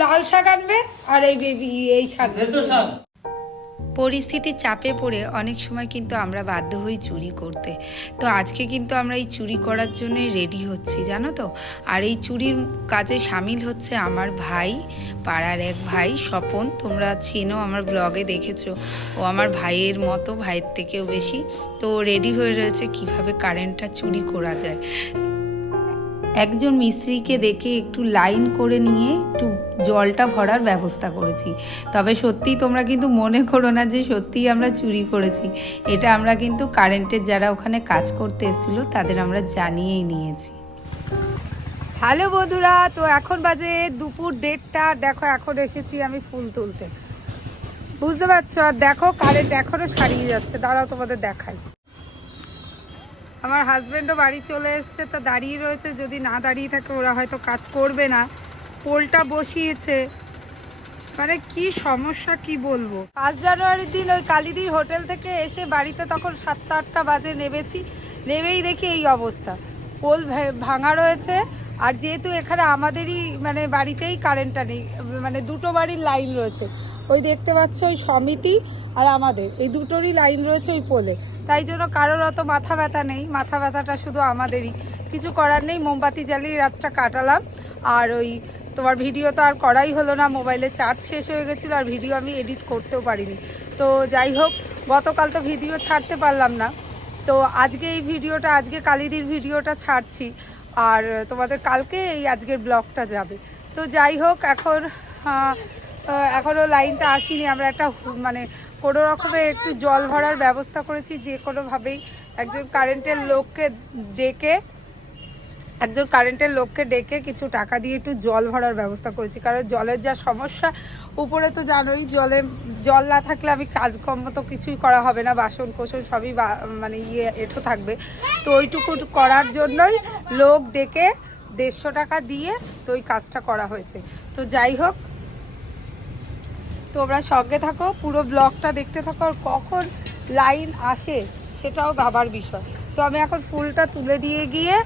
লাল শাক আনবে আর এই বেবি এই শাক। পরিস্থিতির চাপে পড়ে অনেক সময় কিন্তু আমরা বাধ্য হই চুরি করতে। তো আজকে কিন্তু আমরা এই চুরি করার জন্য রেডি হচ্ছি, জানো তো। আর এই চুরির কাজে সামিল হচ্ছে আমার ভাই, পাড়ার এক ভাই স্বপন। তোমরা চেনো, আমার ব্লগে দেখেছো। ও আমার ভাইয়ের মতো, ভাইয়ের থেকেও বেশি। তো রেডি হয়ে রয়েছে কিভাবে কারেন্টটা চুরি করা যায়। একজন মিস্ত্রিকে দেখে একটু লাইন করে নিয়ে একটু জলটা ভরার ব্যবস্থা করেছি। তবে সত্যি তোমরা কিন্তু মনে করো না যে সত্যিই আমরা চুরি করেছি। এটা আমরা কিন্তু কারেন্টের যারা ওখানে কাজ করতে এসেছিলো তাদের আমরা জানিয়েই নিয়েছি। হ্যালো বন্ধুরা, তো এখন বাজে দুপুর 1:30। দেখো এখন এসেছি আমি ফুল তুলতে, বুঝতে পারছো। আর দেখো কারেন্ট এখনও ছাড়িয়ে যাচ্ছে, দাঁড়াও তোমাদের দেখাই। আমার হাজব্যান্ডও বাড়ি চলে এসছে, তো দাঁড়িয়ে রয়েছে। যদি না দাঁড়িয়ে থাকে ওরা হয়তো কাজ করবে না। পোলটা বসিয়েছে, মানে কি সমস্যা কি বলবো। 5 জানুয়ারির দিন ওই কালিদির হোটেল থেকে এসে বাড়িতে তখন 7টা-8টা বাজে নেমেছি। নেমেই দেখি এই অবস্থা, পোল ভাঙা রয়েছে। আর যেহেতু এখানে আমাদেরই মানে বাড়িতেই কারেন্টটা নেই, মানে দুটো বাড়ির লাইন রয়েছে। ওই দেখতে পাচ্ছ ওই সমিতি আর আমাদের এই দুটোরই লাইন রয়েছে ওই পোলে। তাই জন্য কারোর অত মাথা ব্যথা নেই, মাথা ব্যথাটা শুধু আমাদেরই। কিছু করার নেই, মোমবাতি জ্বালিয়ে রাতটা কাটালাম। আর ওই তোমার ভিডিও তো আর করাই হলো না, মোবাইলে চার্জ শেষ হয়ে গেছিলো, আর ভিডিও আমি এডিট করতেও পারিনি। তো যাই হোক, গতকাল তো ভিডিও ছাড়তে পারলাম না। তো আজকে এই ভিডিওটা, আজকে কালিদির ভিডিওটা ছাড়ছি। আর তোমাদের কালকে এই আজকের ব্লগটা যাবে। তো যাই হোক, এখনও লাইনটা আসেনি। আমরা একটা মানে কোনো রকমে একটু জল ভরার ব্যবস্থা করেছি, যে কোনোভাবেই একজন কারেন্টের লোককে ডেকে কিছু টাকা দিয়ে একটু জল ভরার ব্যবস্থা করেছি। কারণ জলের যা সমস্যা উপরে, তো জানোই, জল না থাকলে আমি কাজকর্ম তো কিছুই করা হবে না, বাসন কোসন সবই মানে এঁঠো থাকবে। তো ওইটুকু করার জন্যই লোক ডেকে 150 টাকা দিয়ে তো ওই কাজটা করা হয়েছে। তো যাই হোক, তোমরা সঙ্গে থাকো, পুরো ব্লগটা দেখতে থাকো। আর কখন লাইন আসে সেটাও ভাবার বিষয়। তো আমি এখন ফুলটা তুলে দিয়ে গিয়ে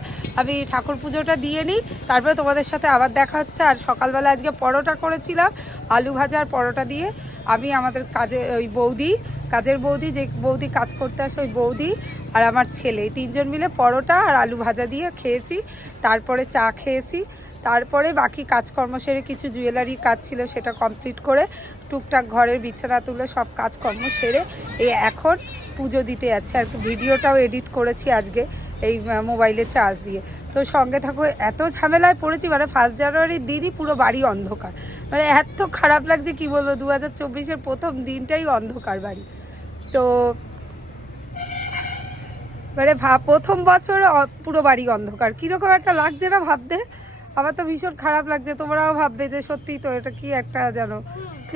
আমি ঠাকুর পুজোটা দিয়ে নিই, তারপরে তোমাদের সাথে আবার দেখা হচ্ছে। আর সকালবেলা আজকে পরোটা করেছিলাম, আলু ভাজা আর পরোটা দিয়ে। আমি আমাদের কাজের বৌদি, যে বৌদি কাজ করতে আসে ওই বৌদি আর আমার ছেলে, 3জন মিলে পরোটা আর আলু ভাজা দিয়ে খেয়েছি। তারপরে চা খেয়েছি। তারপরে বাকি কাজকর্ম সেরে, কিছু জুয়েলারির কাজ ছিল সেটা কমপ্লিট করে, টুকটাক ঘরের বিছানা তুলে সব কাজকর্ম সেরে এই এখন পুজো দিতে যাচ্ছে। আর ভিডিওটাও এডিট করেছি আজকে এই মোবাইলে চার্জ দিয়ে। তো সঙ্গে থাকো। এত ঝামেলায় পড়েছি, মানে 1 জানুয়ারির দিনই পুরো বাড়ি অন্ধকার। মানে এত খারাপ লাগছে কি বলবো, 2024-এর প্রথম দিনটাই অন্ধকার বাড়ি। তো মানে প্রথম বছর পুরো বাড়ি অন্ধকার, কীরকম একটা লাগছে না ভাবতে। আমার তো ভীষণ খারাপ লাগছে, তোমরাও ভাববে যে সত্যি তো এটা কি একটা জানো।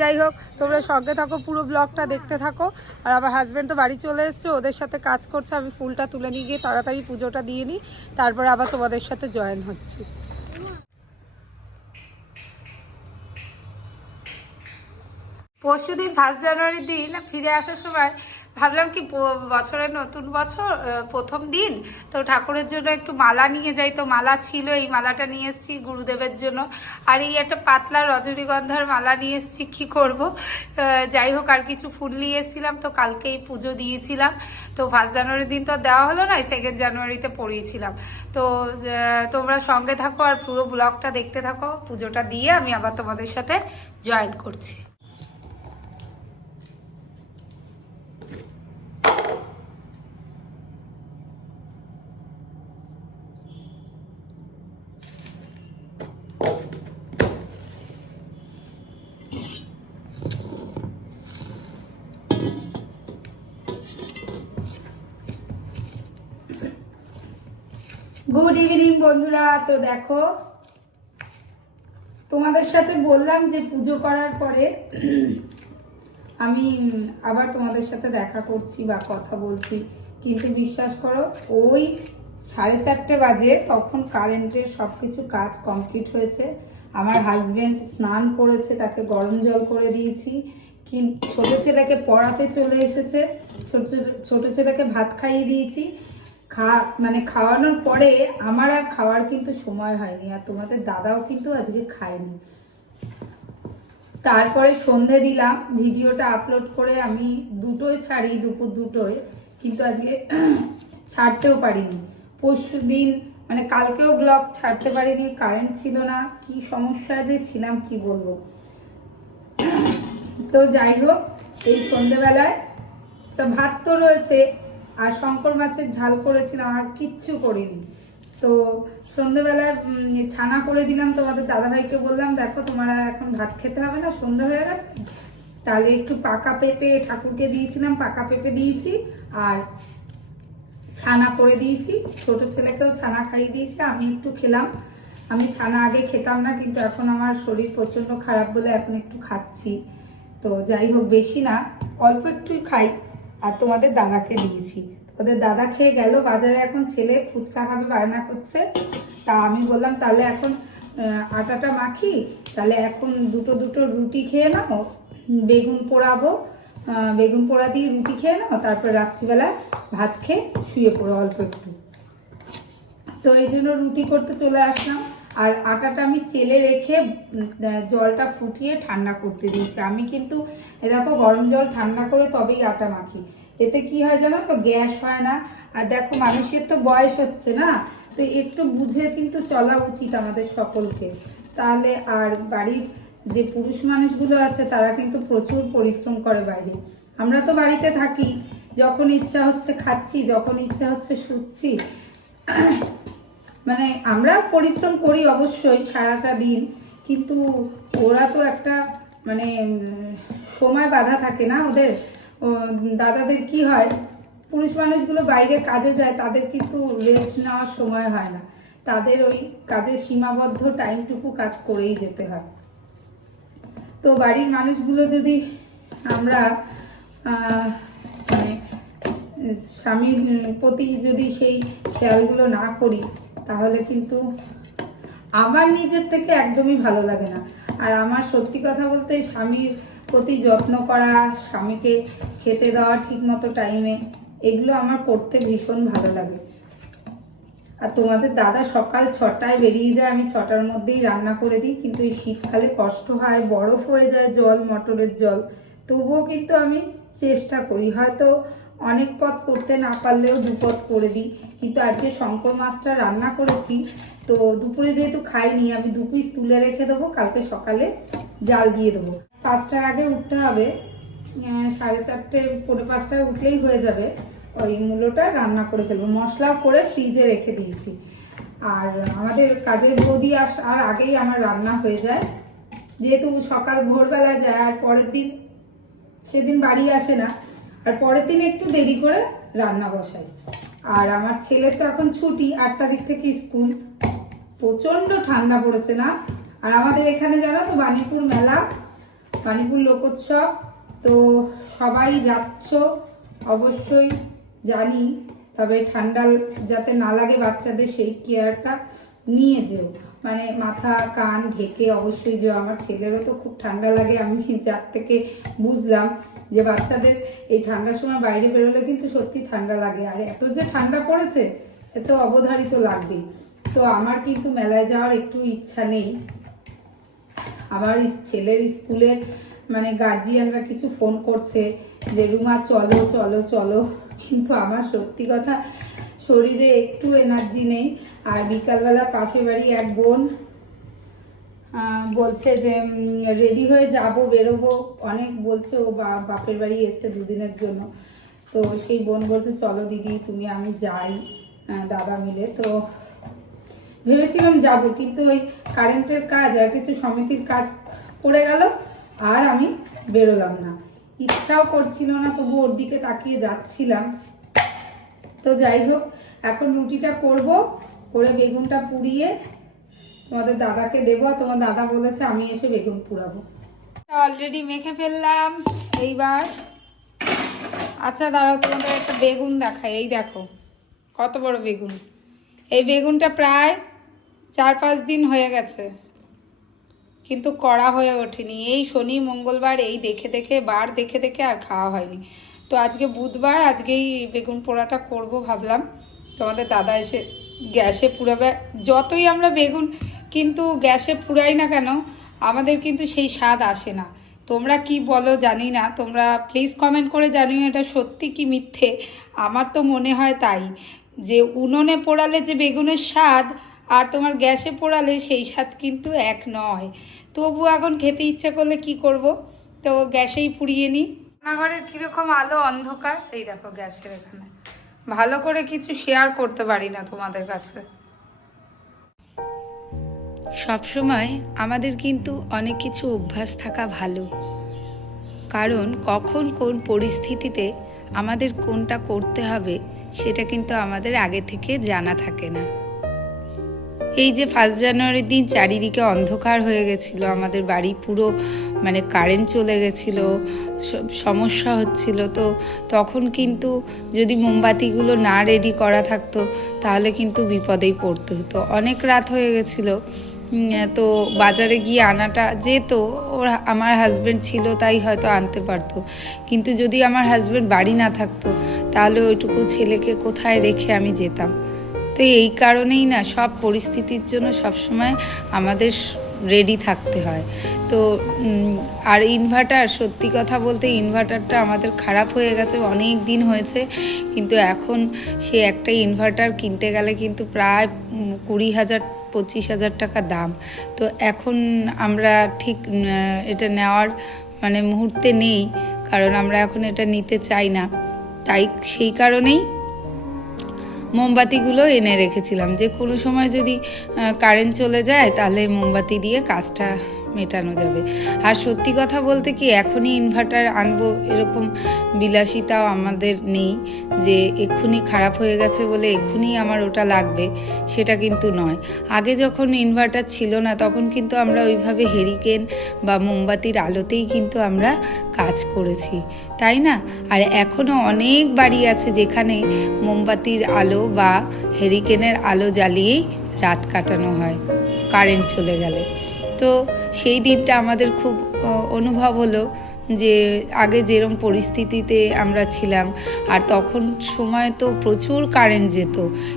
যাই হোক, তোমরা সঙ্গে থাকো, পুরো ব্লগটা দেখতে থাকো। আর আমার হাজব্যান্ড তো বাড়ি চলে এসছে, ওদের সাথে কাজ করছে। আমি ফুলটা তুলে নিয়ে গিয়ে তাড়াতাড়ি পুজোটা দিয়ে নিই, তারপরে আবার তোমাদের সাথে জয়েন হচ্ছি। পরশুদিন 1 জানুয়ারির দিন ফিরে আসার সময় ভাবলাম কি বছরের নতুন বছর, প্রথম দিন তো ঠাকুরের জন্য একটু মালা নিয়ে যাই। তো মালা ছিল, এই মালাটা নিয়ে এসেছি গুরুদেবের জন্য। আর এই একটা পাতলা রজনীগন্ধার মালা নিয়ে এসেছি, কী করবো। যাই হোক, আর কিছু ফুল নিয়ে এসেছিলাম, তো কালকেই পুজো দিয়েছিলাম। তো 1 জানুয়ারির দিন তো দেওয়া হলো না, 2 জানুয়ারিতে পড়িয়েছিলাম। তো তোমরা সঙ্গে থাকো আর পুরো ব্লগটা দেখতে থাকো। পুজোটা দিয়ে আমি আবার তোমাদের সাথে জয়েন করছি। গুড ইভিনিং বন্ধুরা। তো দেখো, তোমাদের সাথে বললাম যে পুজো করার পরে আমি আবার তোমাদের সাথে দেখা করছি বা কথা বলছি, কিন্তু বিশ্বাস করো ওই 4:30 বাজে তখন কারেন্টের সব কিছু কাজ কমপ্লিট হয়েছে। আমার হাজব্যান্ড স্নান করেছে, তাকে গরম জল করে দিয়েছি। কিন্তু ছোটো ছেলেকে পড়াতে চলে এসেছে, ছোট ছেলেকে ভাত খাইয়ে দিয়েছি। মানে খাওয়ানোর পরে আমার আর খাওয়ার কিন্তু সময় হয়নি, আর তোমাদের দাদাও কিন্তু আজকে খায়নি। তারপরে সন্ধে দিলাম, ভিডিওটা আপলোড করে আমি দুটোয় ছাড়ি, দুপুর দুটোয়, কিন্তু আজকে ছাড়তেও পারিনি। পরশু দিন মানে কালকেও ব্লগ ছাড়তে পারিনি, কারেন্ট ছিল না, কি সমস্যা যে ছিলাম কি বলবো। তো যাই হোক, এই সন্ধেবেলায় তো ভাত তো রয়েছে, আর শঙ্কর মাছের ঝাল করেছিলাম, আর কিচ্ছু করিনি। তো সন্ধেবেলায় ছানা করে দিলাম, তোমাদের দাদাভাইকে বললাম দেখো তোমার আর এখন ভাত খেতে হবে না, সন্ধে হয়ে গেছে, তাহলে একটু পাকা পেঁপে ঠাকুরকে দিয়েছিলাম, পাকা পেঁপে দিয়েছি আর ছানা করে দিয়েছি, ছোট ছেলেকেও ছানা খাইয়ে দিয়েছি, আমি একটু খেলাম। আমি ছানা আগে খেতাম না, কিন্তু এখন আমার শরীর প্রচণ্ড খারাপ বলে এখন একটু খাচ্ছি। তো যাই হোক, বেশি না, অল্প একটু খাই। আর তোমাদের দাদাকে দিয়েছি, ওদের দাদা খেয়ে গেল বাজারে, এখন ছেলে ফুচকা খাবে বায়না করছে। তা আমি বললাম তাহলে এখন আটাটা মাখি, তাহলে এখন দুটো দুটো রুটি খেয়ে নাও, বেগুন পোড়াবো, বেগুন পোড়া দিয়ে রুটি খেয়ে নাও, তারপর রাত্রিবেলা ভাত খেয়ে শুয়ে পড়ো অল্প একটু। তো এই জন্য রুটি করতে চলে আসলাম। আর আটাটা আমি চেলে রেখে জলটা ফুটিয়ে ঠান্ডা করতে দিয়েছি। আমি কিন্তু দেখো গরম জল ঠান্ডা করে তবেই আটা মাখি, এতে কি হয় জানো তো, গ্যাস হয় না। আর দেখো মানুষের তো বয়স হচ্ছে না, তো একটু বুঝে কিন্তু চলা উচিত আমাদের সকলকে। তাহলে আর বাড়ির যে পুরুষ মানুষগুলো আছে তারা কিন্তু প্রচুর পরিশ্রম করে বাইরে, আমরা তো বাড়িতে থাকি, যখন ইচ্ছা হচ্ছে খাচ্ছি, যখন ইচ্ছা হচ্ছে শুচ্ছি। মানে আমরা পরিশ্রম করি অবশ্যই সারাটা দিন, কিন্তু ওরা তো একটা মানে সময় বাধা থাকে না ওদের। দাদাদের কি হয়, পুরুষ মানুষগুলো বাইরে কাজে যায়, তাদের কিন্তু রেস্ট নেওয়ার সময় হয় না, তাদের ওই কাজের সীমাবদ্ধ টাইমটুকু কাজ করেই যেতে হয়। তো বাড়ির মানুষগুলো যদি আমরা মানে স্বামীর প্রতি যদি সেই খেয়ালগুলো না করি, তাহলে কিন্তু আমার নিজের থেকে একদমই ভালো লাগে না। আর আমার সত্যি কথা বলতে স্বামীর প্রতি যত্ন করা, স্বামীকে খেতে দেওয়া ঠিক মতো টাইমে, এগুলো আমার করতে ভীষণ ভালো লাগে। আর তোমাদের দাদা সকাল 6টায় বেরিয়ে যায়, আমি 6টার মধ্যেই রান্না করে দিই, কিন্তু এই শীতকালে কষ্ট হয়, বরফ হয়ে যায় জল, মোটরের জল, তবুও কিন্তু আমি চেষ্টা করি, হয়তো অনেক পদ করতে না পারলেও 2 পদ করে দিই। কিন্তু আজকে শঙ্কর মাছটা রান্না করেছি, তো দুপুরে যেহেতু খাইনি, আমি 2 পিস তুলে রেখে দেবো, কালকে সকালে জাল দিয়ে দেবো। 5টার আগে উঠতে হবে, 4:30 পৌনে 5টায় উঠলেই হয়ে যাবে। ওই মূলোটা রান্না করে ফেলবো, মশলাও করে ফ্রিজে রেখে দিয়েছি। আর আমাদের কাজের বৌদি আসার আগেই আমার রান্না হয়ে যায়, যেহেতু সকাল ভোরবেলা যায়, আর পরের দিন সেদিন বাড়ি আসে না, আর পরের দিন একটু দেরি করে রান্না বসাই। আর আমার ছেলে তো এখন ছুটি, 8 তারিখ থেকে স্কুল। প্রচণ্ড ঠান্ডা পড়েছে না? আর আমাদের এখানে জানো তো বাণীপুর মেলা, বাণীপুর লোকোৎসব, তো সবাই যাচ্ছ অবশ্যই জানি, তবে ঠান্ডা যাতে না লাগে বাচ্চাদের সেই কেয়ারটা নিয়ে যেও, মানে মাথা কান ঢেকে অবশ্যই যেও। আমার ছেলেরও তো খুব ঠান্ডা লাগে, আমি যার থেকে বুঝলাম যে বাচ্চাদের এই ঠান্ডার সময় বাইরে বেরোলে কিন্তু সত্যি ঠান্ডা লাগে, আর এত যে ঠান্ডা পড়েছে এত অবধারিত লাগবেই। তো আমার কিন্তু মেলায় যাওয়ার একটু ইচ্ছা নেই। আমার ছেলের স্কুলের মানে গার্জিয়ানরা কিছু ফোন করছে যে রুমা চলো চলো চলো, কিন্তু আমার সত্যি কথা শরীরে একটু এনার্জি নেই। আর বিকালবেলা পাশের বাড়ি এক বোন বলছে যে রেডি হয়ে যাব, বেরোবো, অনেক বলছে, ও বাপের বাড়ি এসছে 2 দিনের জন্য। তো সেই বোন বলছে চলো দিদি তুমি আমি যাই দাদা মিলে। তো ভেবেছিলাম যাব, কিন্তু ওই কারেন্টের কাজ আর কিছু সমিতির কাজ পড়ে গেল, আর আমি বেরোলাম না, ইচ্ছাও করছিল না, তবু ওর দিকে তাকিয়ে যাচ্ছিলাম। তো যাই হোক, এখন রুটিটা করব, করে বেগুনটা পুড়িয়ে তোমাদের দাদাকে দেবো। আর তোমার দাদা বলেছে আমি এসে বেগুন পুড়াবো। অলরেডি মেখে ফেললাম এইবার। আচ্ছা দাঁড়াও, তোমাদের একটা বেগুন দেখাই, এই দেখো কত বড় বেগুন। এই বেগুনটা প্রায় 4-5 দিন হয়ে গেছে, কিন্তু কড়া হয়ে ওঠেনি। এই শনি মঙ্গলবার এই দেখে দেখে বার দেখে দেখে আর খাওয়া হয়নি। তো আজকে বুধবার, আজকেই বেগুন পোড়াটা করব ভাবলাম। তোমাদের দাদা এসে গ্যাসে পুড়াবে, যতই আমরা বেগুন কিন্তু গ্যাসে পুড়াই না কেন, আমাদের কিন্তু সেই স্বাদ আসে না। তোমরা কি বলো জানি না, তোমরা প্লিজ কমেন্ট করে জানিও এটা সত্যি কি মিথ্যে। আমার তো মনে হয় তাই, যে উনুনে পোড়ালে যে বেগুনের স্বাদ আর তোমার গ্যাসে পোড়ালে সেই স্বাদ কিন্তু এক নয়। তবু এখন খেতে ইচ্ছে করলে কি করব, তো গ্যাসেই পুড়িয়ে নিই। রান্নাঘরের কীরকম আলো অন্ধকার, এই দেখো গ্যাসের এখানে ভালো করে কিছু শেয়ার করতে পারি না তোমাদের কাছে। সবসময় আমাদের কিন্তু অনেক কিছু অভ্যাস থাকা ভালো, কারণ কখন কোন পরিস্থিতিতে আমাদের কোনটা করতে হবে সেটা কিন্তু আমাদের আগে থেকে জানা থাকে না। এই যে 1 জানুয়ারির দিন চারিদিকে অন্ধকার হয়ে গেছিল, আমাদের বাড়ি পুরো মানে কারেন্ট চলে গেছিল, সমস্যা হচ্ছিল, তো তখন কিন্তু যদি মোমবাতিগুলো না রেডি করা থাকতো তাহলে কিন্তু বিপদেই পড়তে হতো। অনেক রাত হয়ে গেছিলো, তো বাজারে গিয়ে আনাটা যেত, আমার হাজব্যান্ড ছিল তাই হয়তো আনতে পারতো, কিন্তু যদি আমার হাজব্যান্ড বাড়ি না থাকতো তাহলে ওইটুকু ছেলেকে কোথায় রেখে আমি যেতাম। তো এই কারণেই না সব পরিস্থিতির জন্য সবসময় আমাদের রেডি থাকতে হয়। তো আর ইনভার্টার, সত্যি কথা বলতে ইনভার্টারটা আমাদের খারাপ হয়ে গেছে, অনেক দিন হয়েছে, কিন্তু এখন সে একটা ইনভার্টার কিনতে গেলে কিন্তু প্রায় 20,000-25,000 টাকা দাম। তো এখন আমরা ঠিক এটা নেওয়ার মানে মুহূর্তে নেই, কারণ আমরা এখন এটা নিতে চাই না। তাই সেই কারণেই মোমবাতিগুলো এনে রেখেছিলাম, যে কোনো সময় যদি কারেন্ট চলে যায় তাহলে মোমবাতি দিয়ে কাজটা মেটানো যাবে। আর সত্যি কথা বলতে কি, এখনই ইনভার্টার আনবো এরকম বিলাসিতাও আমাদের নেই, যে এক্ষুনি খারাপ হয়ে গেছে বলে এক্ষুনি আমার ওটা লাগবে, সেটা কিন্তু নয়। আগে যখন ইনভার্টার ছিল না তখন কিন্তু আমরা ওইভাবে হেরিকেন বা মোমবাতির আলোতেই কিন্তু আমরা কাজ করেছি, তাই না? আর এখনও অনেক বাড়ি আছে যেখানে মোমবাতির আলো বা হেরিকেনের আলো জ্বালিয়েই রাত কাটানো হয় কারেন্ট চলে গেলে। তো সেই দিনটা আমাদের খুব অনুভব হলো যে আগে যেরকম পরিস্থিতিতে আমরা ছিলাম, আর তখন সময় তো প্রচুর কারেন্ট যেত,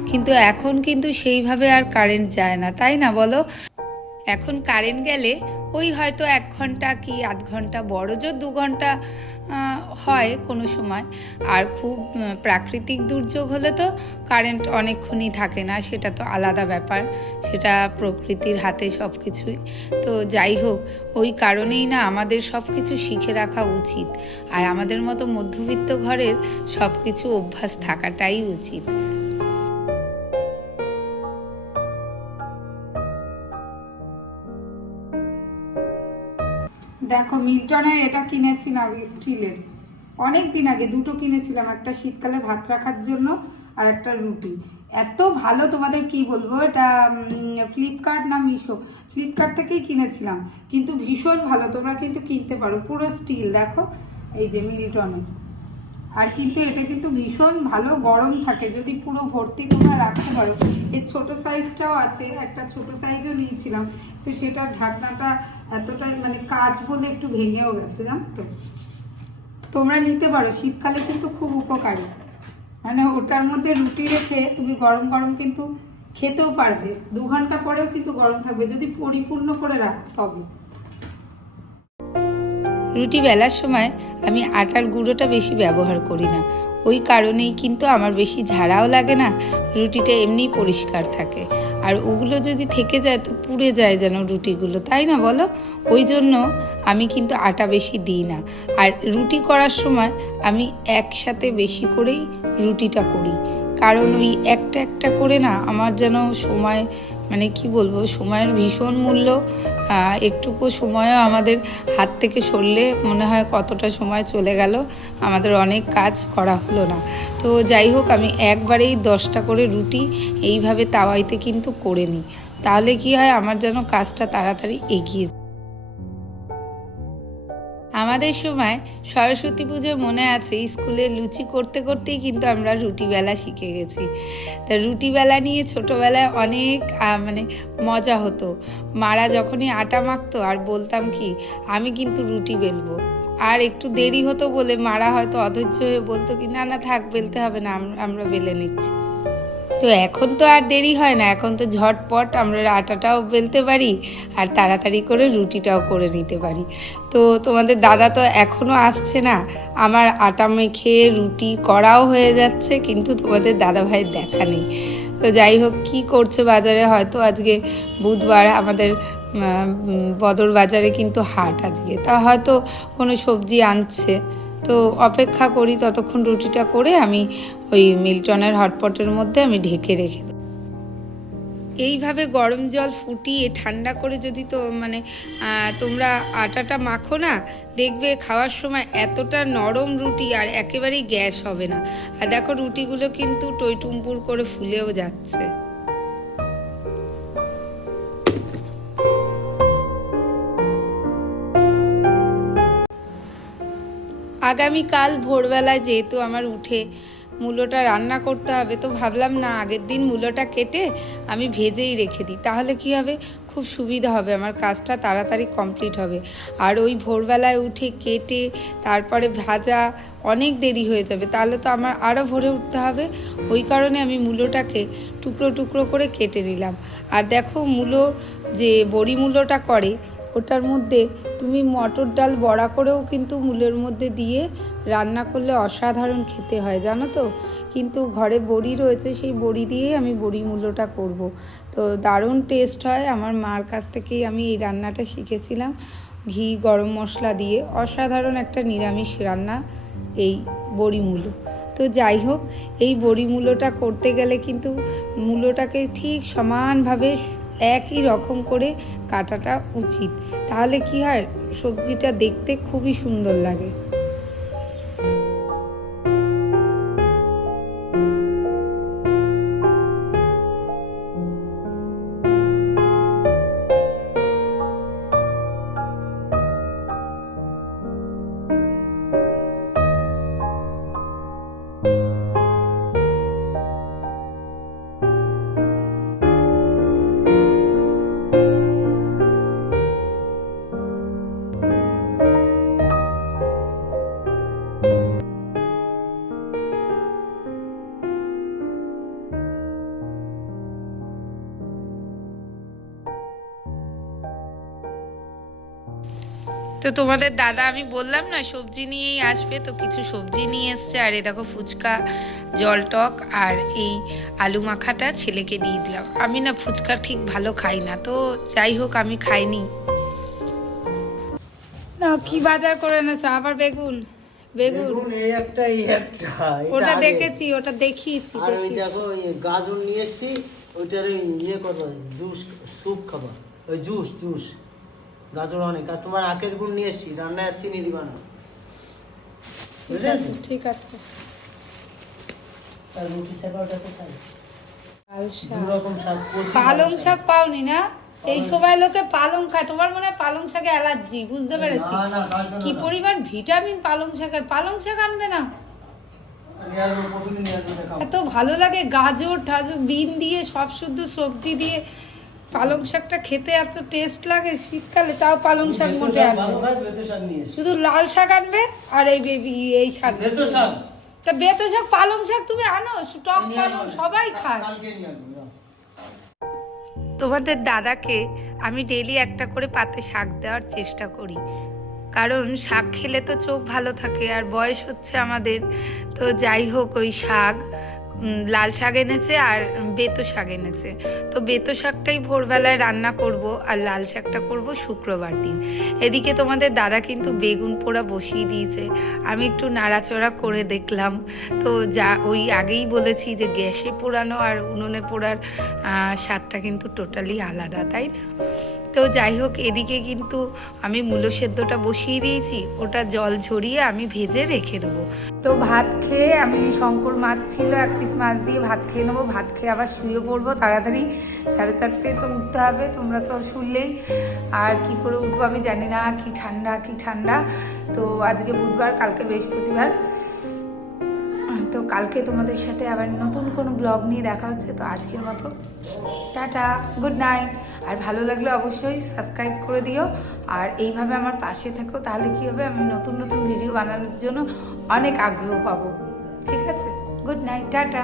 কিন্তু এখন কিন্তু সেইভাবে আর কারেন্ট যায় না, তাই না বলো? এখন কারেন্ট গেলে ওই হয়তো 1 ঘন্টা কি আধ ঘন্টা, বড় জোর 2 ঘন্টা হয় কোনো সময়। আর খুব প্রাকৃতিক দুর্যোগ হলে তো কারেন্ট অনেকক্ষণই থাকে না, সেটা তো আলাদা ব্যাপার, সেটা প্রকৃতির হাতে সব কিছুই। তো যাই হোক, ওই কারণেই না আমাদের সব কিছু শিখে রাখা উচিত, আর আমাদের মতো মধ্যবিত্ত ঘরের সব কিছু অভ্যাস থাকাটাই উচিত। দেখো মিল্টনের এটা কিনেছিলাম স্টিলের, অনেক দিন আগে 2টো কিনেছিলাম, একটা শীতকালে ভাত রাখার জন্য আর একটা রুটি। এত ভালো, তোমাদের কি বলবো, এটা ফ্লিপকার্ট না মিশো, ফ্লিপকার্ট থেকেই কিনেছিলাম, কিন্তু ভীষণ ভালো, তোমরা কিন্তু কিনতে পারো, পুরো স্টিল। দেখো এই যে মিল্টনের, আর কিন্তু এটা কিন্তু ভীষণ ভালো, গরম থাকে, যদি পুরো ভর্তি তোমরা রাখতে পারো। এর ছোট সাইজটাও আছে, একটা ছোট সাইজও নিয়েছিলাম, তো সেটার ঢাকনাটা এতটাই মানে কাজ বলে একটু ভেঙেও গেছে, জানো তো। তোমরা নিতে পারো, শীতকালে কিন্তু খুব উপকারী, মানে ওটার মধ্যে রুটি রেখে তুমি গরম গরম কিন্তু খেতেও পারবে, 2 ঘন্টা পরেও কিন্তু গরম থাকবে যদি পরিপূর্ণ করে রাখো তবে। রুটি বেলার সময় আমি আটার গুঁড়োটা বেশি ব্যবহার করি না, ওই কারণেই কিন্তু আমার বেশি ঝাড়াও লাগে না, রুটিটা এমনিই পরিষ্কার থাকে। আর ওগুলো যদি থেকে যায় তো পুড়ে যায় যেন রুটিগুলো, তাই না বলো? ওই জন্য আমি কিন্তু আটা বেশি দিই না। আর রুটি করার সময় আমি একসাথে বেশি করেই রুটিটা করি, কারণ ওই একটা একটা করে না আমার যেন সময়, মানে কি বলবো, সময়ের ভীষণ মূল্য। একটুকু সময়ও আমাদের হাত থেকে সরলে মনে হয় কতটা সময় চলে গেল, আমাদের অনেক কাজ করা হলো না। তো যাই হোক, আমি একবারেই 10টা করে রুটি এইভাবে তাওয়াইতে কিন্তু করে নিই, তাহলে কি হয় আমার যেন কাজটা তাড়াতাড়ি এগিয়ে। আমাদের সময় সরস্বতী পুজোয় মনে আছে, স্কুলে লুচি করতে করতেই কিন্তু আমরা রুটি বেলা শিখে গেছি। তা রুটি বেলা নিয়ে ছোটোবেলায় অনেক মানে মজা হতো। মারা যখনই আটা মাখতো আর বলতাম কি আমি কিন্তু রুটি বেলবো, আর একটু দেরি হতো বলে মারা হয়তো অধৈর্য হয়ে বলতো কি না না থাক, বেলতে হবে না, আমরা বেলে নিচ্ছি। তো এখন তো আর দেরি হয় না, এখন তো ঝটপট আমরা আটাটাও বেলতে পারি আর তাড়াতাড়ি করে রুটিটাও করে নিতে পারি। তো তোমাদের দাদা তো এখনও আসছে না, আমার আটা মেখে রুটি করাও হয়ে যাচ্ছে, কিন্তু তোমাদের দাদা ভাইয়ের দেখা নেই। তো যাই হোক, কী করছে বাজারে, হয়তো আজকে বুধবার আমাদের বদর বাজারে কিন্তু হাট আজকে, তা হয়তো কোনো সবজি আনছে। তো অপেক্ষা করি, ততক্ষণ রুটিটা করে আমি ওই মিল্টনের হটপটের মধ্যে আমি ঢেকে রেখে দেবো। এইভাবে গরম জল ফুটিয়ে ঠান্ডা করে যদি তো তোমরা আটাটা মাখো না, দেখবে খাওয়ার সময় এতটা নরম রুটি, আর একেবারেই গ্যাস হবে না। আর দেখো রুটিগুলো কিন্তু টইটুম্পুর করে ফুলেও যাচ্ছে। আগামীকাল ভোরবেলায় যেহেতু আমার উঠে মূলোটা রান্না করতে হবে, তো ভাবলাম না আগের দিন মূলোটা কেটে আমি ভেজেই রেখে দিই, তাহলে কি হবে, খুব সুবিধা হবে, আমার কাজটা তাড়াতাড়ি কমপ্লিট হবে। আর ওই ভোরবেলায় উঠে কেটে তারপরে ভাজা অনেক দেরি হয়ে যাবে, তাহলে তো আমার আরও ভোরে উঠতে হবে। ওই কারণে আমি মূলোটাকে টুকরো টুকরো করে কেটে নিলাম। আর দেখো মূলো যে বড়ি মূলোটা করে, ওটার মধ্যে তুমি মটর ডাল বড়া করেও কিন্তু মূলের মধ্যে দিয়ে রান্না করলে অসাধারণ খেতে হয়, জানো তো। কিন্তু ঘরে বড়ি রয়েছে, সেই বড়ি দিয়েই আমি বড়ি মূলোটা করব। তো দারুণ টেস্ট হয়, আমার মার কাছ থেকেই আমি এই রান্নাটা শিখেছিলাম, ঘি গরম মশলা দিয়ে অসাধারণ একটা নিরামিষ রান্না এই বড়ি মূলো। তো যাই হোক, এই বড়ি মূলোটা করতে গেলে কিন্তু মূলোটাকে ঠিক সমানভাবে একই রকম করে কাটাটা উচিত, তাহলে কি হয়, সবজিটা দেখতে খুবই সুন্দর লাগে। তো তোমাদের দাদা আমি বললাম না সবজি নিয়েই আসবে, তো কিছু সবজি নিয়ে এসছে। আর এই দেখো ফুচকা, জল টক আর এই আলু মাখাটা ছেলেকে দিয়ে দিলাম। আমি না ফুচকা ঠিক ভালো খাই না, তো যাই হোক আমি খাইনি। না কি বাজার করে এনেছো আবার? বেগুন বেগুন এই একটা ওটা দেখেছি, ওটা দেখিয়েছি। আর ওই দেখো গাজর নিয়ে এসছি, ওইটার করবো জুস, স্যুপ খাবার, ওই জুস গাজর অনেক। আর তোমার আখের গুড় নিয়ে এসছি, রান্নায় চিনি দিবা না, বুঝলেন? ঠিক আছে। আর রুটি শেখাটা কোথায়? পালং শাক পাওনি না? এই সময় লোকে পালং খায়, তোমার মনে হয় পালং শাকে অ্যালার্জি, বুঝতে পেরেছি। কি পরিমাণ ভিটামিন পালং শাকের, পালং শাক আনবে না? এত ভালো লাগে, গাজর টাজর বিন দিয়ে সব শুদ্ধ সবজি দিয়ে পালং শাকটা খেতে এত টেস্ট লাগে শীতকালে। তাও পালং শাক মোটে আনবে, শুধু লাল শাক আনবে আর এই শাক, তা বেতো শাক পালং শাক তুমি আনো, টক পালং সবাই খায়। তোমাদের দাদাকে আমি ডেইলি একটা করে পাতে শাক দেওয়ার চেষ্টা করি, কারণ শাক খেলে তো চোখ ভালো থাকে, আর বয়স হচ্ছে আমাদের। তো যাই হোক, ওই শাক, লাল শাক এনেছে আর বেতো শাক এনেছে, তো বেতো শাকটাই ভোরবেলায় রান্না করব, আর লাল শাকটা করব শুক্রবার দিন। এদিকে তোমাদের দাদা কিন্তু বেগুন পোড়া বসিয়ে দিয়েছে, আমি একটু নাড়াচড়া করে দেখলাম। তো যা ওই আগেই বলেছি যে গ্যাসে পোড়ানো আর উনুনে পোড়ার স্বাদটা কিন্তু টোটালি আলাদা, তাই না? তো যাই হোক, এদিকে কিন্তু আমি মূলো সেদ্ধটা বসিয়ে দিয়েছি, ওটা জল ঝরিয়ে আমি ভেজে রেখে দেবো। তো ভাত খেয়ে, আমি শঙ্কর মাছ ছিল 1 পিস মাছ দিয়ে ভাত খেয়ে নেবো, ভাত খেয়ে আবার শুয়ে পড়বো তাড়াতাড়ি, 4:30 তো উঠতে হবে, তোমরা তো শুনলেই। আর কি করে উঠবো আমি জানি না, কি ঠান্ডা। তো আজকে বুধবার, কালকে বৃহস্পতিবার, তো কালকে তোমাদের সাথে আবার নতুন কোনো ব্লগ নিয়ে দেখা হচ্ছে। তো আজকের মতো টাটা, গুড নাইট। আর ভালো লাগলে অবশ্যই সাবস্ক্রাইব করে দিও, আর এইভাবে আমার পাশে থেকো, তাহলে কি হবে, আমি নতুন ভিডিও বানানোর জন্য অনেক আগ্রহ পাবো। ঠিক আছে, গুড নাইট, টাটা।